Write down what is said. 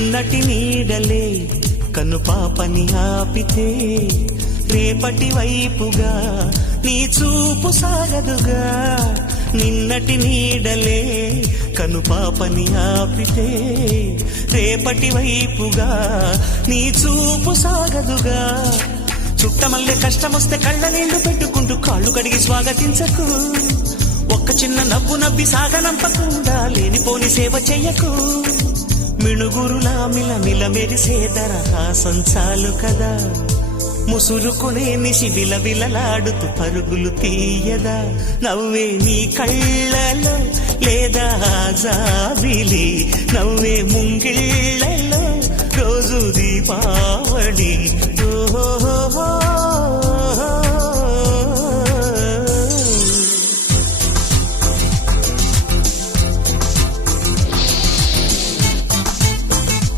నటి నీడలే కను పాపని ఆపితే రేపటి వైపుగా నీ చూపు సాగదుగా. నిన్నటి నీడలే కను పాపని ఆపితే రేపటి వైపుగా నీ చూపు సాగదుగా. చుట్టమల్లే కష్టమొస్తే కళ్ళ నీళ్లు పెట్టుకుంటూ కాళ్ళు కడిగి స్వాగతించకు. ఒక్క చిన్న నవ్వు నవ్వి సాగనంపకుండా లేనిపోని సేవ చెయ్యకు. మిణుగురులా మిలమిల మెరిసే దరహాసం చాలు కదా. ముసురుకునే నిశి విలవిలలాడుతూ పరుగులు తీయదా. నవ్వే నీ కళ్ళలో లేదా జాబిలి, నవ్వే ముంగిళ్ళలో రోజు దీపావళి.